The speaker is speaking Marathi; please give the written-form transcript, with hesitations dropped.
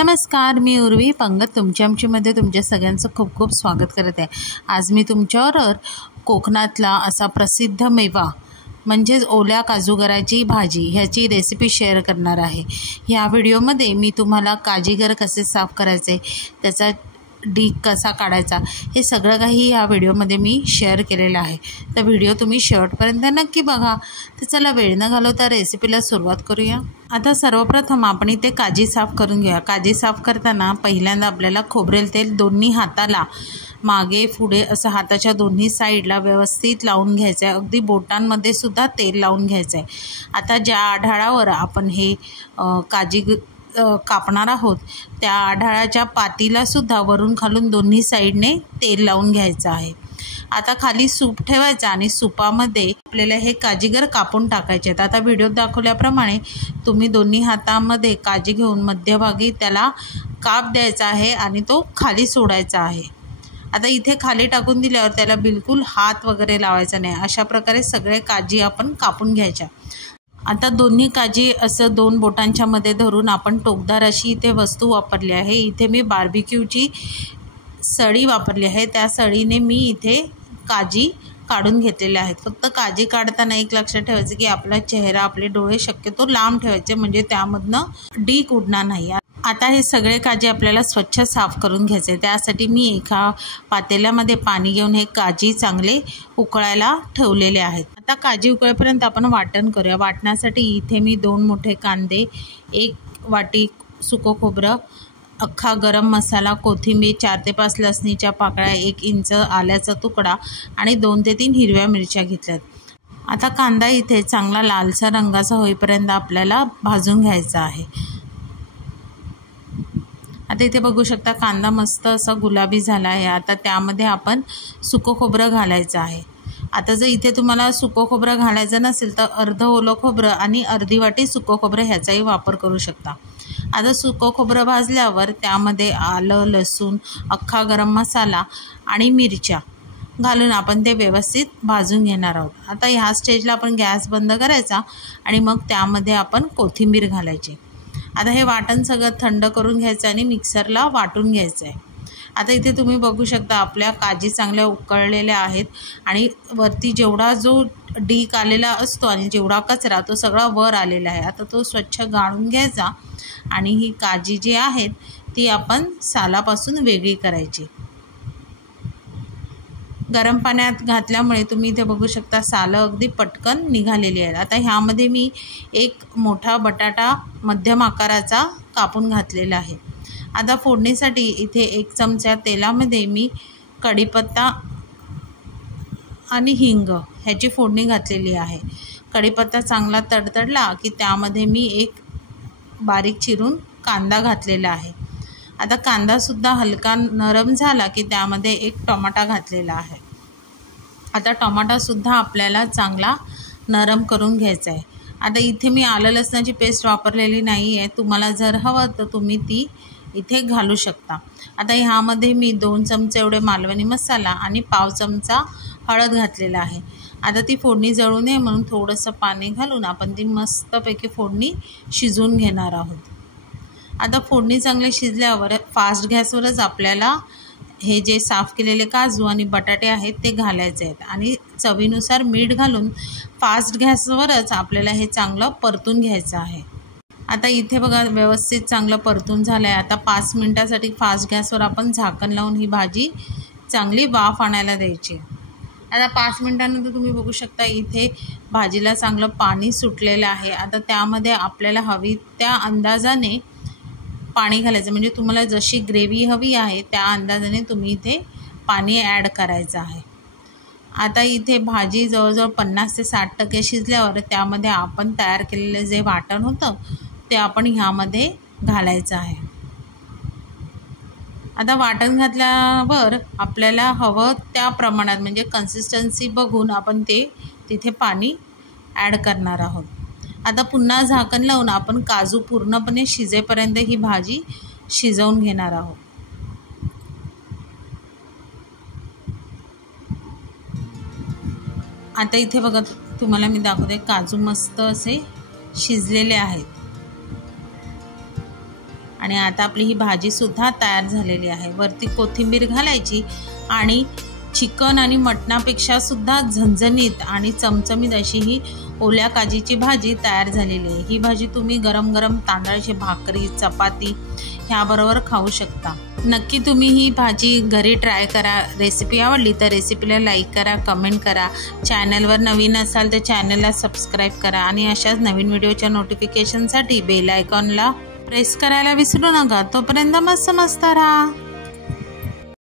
नमस्कार, मी उर्वी पंगत तुमच्या आमच्यामध्ये तुमच्या सगळ्यांचं खूप खूप स्वागत करत आहे। आज मी तुमच्यावर कोकणातला असा प्रसिद्ध मेवा म्हणजेच ओल्या काजूगराची भाजी ह्याची रेसिपी शेअर करणार आहे। ह्या व्हिडिओमध्ये मी तुम्हाला काजीगर कसे साफ करायचे, त्याचा डी कसा काढायचा, हे सगळं काही या व्हिडिओमध्ये मी शेअर केलेलं आहे। तर व्हिडिओ तुम्ही शेवटपर्यंत नक्की बघा। तर चला वेळ न घालवता रेसिपीला सुरुवात करूया। आता सर्वप्रथम आपण इथे काजी साफ करून घेऊया। काजी साफ करताना पहिल्यांदा आपल्याला खोबरेल तेल दोन्ही हाताला मागे पुढे असं हाताच्या दोन्ही साईडला व्यवस्थित लावून घ्यायचं आहे। अगदी बोटांमध्ये सुद्धा तेल लावून घ्यायचं आहे। आता ज्या आढाळावर आपण हे काजी कापणार आहोत त्या आढाळाच्या पातीला सुद्धा वरून खालून दोन्ही साईडने तेल लावून घ्यायचं आहे। आता खाली सूप ठेवायचा आणि सुपामध्ये आपल्याला हे काजीगर कापून टाकायचे आहेत। आता व्हिडिओत दाखवल्याप्रमाणे तुम्ही दोन्ही हातामध्ये काजी घेऊन मध्यभागी त्याला काप द्यायचा आहे आणि तो खाली सोडायचा आहे। आता इथे खाली टाकून दिल्यावर त्याला बिलकुल हात वगैरे लावायचा नाही। अशा प्रकारे सगळे काजी आपण कापून घ्यायच्या। आता दोन्ही काजी असं दोन बोटांच्या मध्ये धरून आपण टोकदार अशी इथे वस्तू वापरली आहे। इथे मी बार्बिक्यूची सळी वापरली आहे। त्या सळीने मी इथे काजी काढून घेतलेल्या आहेत। फक्त काजी काढताना एक लक्षात ठेवायचं की आपला चेहरा, आपले डोळे शक्यतो लांब ठेवायचे, म्हणजे त्यामधनं डीक उडणार नाही। आता हे सगळे काजी आपल्याला स्वच्छ साफ करून घ्यायचे। त्यासाठी मी एका पातेल्यामध्ये पाणी घेऊन हे काजी चांगले उकळायला ठेवलेले आहेत। आता काजी उकळेपर्यंत आपण वाटण करूया। वाटण्यासाठी इथे मी 2 मोठे कांदे, 1 वाटी सुकं खोबरं, अख्खा गरम मसाला, कोथिंबीर, 4 ते 5 लसणीच्या पाकळ्या, 1 इंच आल्याचा तुकडा आणि 2 ते 3 हिरव्या मिरच्या घेतल्यात। आता कांदा इथे चांगला लालसर रंगाचा होईपर्यंत आपल्याला भाजून घ्यायचा आहे। आता इथे बघू शकता कांदा मस्त असा गुलाबी झाला आहे। आता त्यामध्ये आपण सुकं खोबरं घालायचं आहे। आता जर इथे तुम्हाला सुकं खोबरं घालायचं नसेल तर अर्ध ओलं खोबरं आणि अर्धी वाटी सुकं खोबरं ह्याचाही वापर करू शकता। आता सुकं खोबरं भाजल्यावर त्यामध्ये आलं, लसूण, अख्खा गरम मसाला आणि मिरच्या घालून आपण ते व्यवस्थित भाजून घेणार आहोत। आता ह्या स्टेजला आपण गॅस बंद करायचा आणि मग त्यामध्ये आपण कोथिंबीर घालायची। आता हे वाटण सगळं थंड करून घ्यायचं आणि मिक्सरला वाटून घ्यायचं आहे। आता इथे तुम्ही बघू शकता आपल्या काजी चांगल्या उकळलेल्या आहेत आणि वरती जेवढा जो डीक आलेला असतो आणि जेवढा कचरा तो सगळा वर आलेला आहे। आता तो स्वच्छ गाळून घ्यायचा आणि ही काजी जी आहेत ती आपण सालापासून वेगळी करायची। गरम पाण्यात घातल्यामुळे तुम्ही इथे बघू शकता सालं अगदी पटकन निघालेली आहेत। आता ह्यामध्ये मी 1 मोठा बटाटा मध्यम आकाराचा कापून घातलेला आहे। आता फोडणीसाठी इथे 1 चमचा तेलामध्ये मी कढीपत्ता आणि हिंग ह्याची फोडणी घातलेली आहे। कढीपत्ता चांगला तडतडला की त्यामध्ये मी 1 बारीक चिरून कांदा घातलेला आहे। आता कांदासुद्धा हलका नरम झाला की त्यामध्ये 1 टोमॅटो घातलेला आहे। आता टोमॅटोसुद्धा आपल्याला चांगला नरम करून घ्यायचा आहे। आता इथे मी आलं लसणाची पेस्ट वापरलेली नाही आहे, तुम्हाला जर हवं तर तुम्ही ती इथे घालू शकता। आता ह्यामध्ये मी 2 चमचे एवढे मालवणी मसाला आणि पाव चमचा हळद घातलेला आहे। आता ती फोडणी जळू नये म्हणून थोडंसं पाणी घालून आपण ती मस्तपैकी फोडणी शिजवून घेणार आहोत। आता फोडणी चांगली शिजल्यावर फास्ट गॅसवरच आपल्याला हे जे साफ केलेले काजू आणि बटाटे आहेत ते घालायचे आहेत आणि चवीनुसार मीठ घालून फास्ट गॅसवरच आपल्याला हे चांगलं परतून घ्यायचं आहे। आता इथे बघा व्यवस्थित चांगलं परतून झालं आहे। आता 5 मिनिटासाठी फास्ट गॅसवर आपण झाकण लावून ही भाजी चांगली वाफ आणायला द्यायची। आता 5 मिनिटांनंतर तुम्ही बघू शकता इथे भाजीला चांगलं पाणी सुटलेलं आहे। आता त्यामध्ये आपल्याला हवी त्या अंदाजाने पाणी घालायचं, म्हणजे तुम्हाला जशी ग्रेव्ही हवी आहे त्या अंदाजाने तुम्ही इथे पाणी ॲड करायचं आहे। आता इथे भाजी जवळजवळ 50 ते 60% शिजल्यावर त्यामध्ये आपण तयार केलेलं जे वाटण होतं ते आपण ह्यामध्ये घालायचं आहे। आता वाटण घातल्यावर आपल्याला हवं त्या प्रमाणात म्हणजे कन्सिस्टन्सी बघून आपण ते तिथे पाणी ॲड करणार आहोत। आता पुन्हा झाकण लावून आपण काजू पूर्णपणे शिजेपर्यंत ही भाजी शिजवून घेणार आहोत। आता इथे बघा तुम्हाला मी दाखवते काजू मस्त असे शिजलेले आहेत। आणि आता आपली ही भाजीसुद्धा तयार झालेली आहे। वरती कोथिंबीर घालायची आणि चिकन आणि मटणापेक्षा सुद्धा झणझणीत आणि चमचमीत अशी ही ओल्या काजीची भाजी तयार झालेली आहे। ही भाजी तुम्ही गरम गरम तांदळाची भाकरी, चपाती ह्याबरोबर खाऊ शकता। नक्की तुम्ही ही भाजी घरी ट्राय करा। रेसिपी आवडली तर रेसिपीला लाईक करा, कमेंट करा। चॅनलवर नवीन असाल तर चॅनलला सबस्क्राईब करा आणि अशाच नवीन व्हिडिओच्या नोटिफिकेशनसाठी बेल आयकॉनला प्रेस करायला विसरू नका। तोपर्यंत मस्त राहा।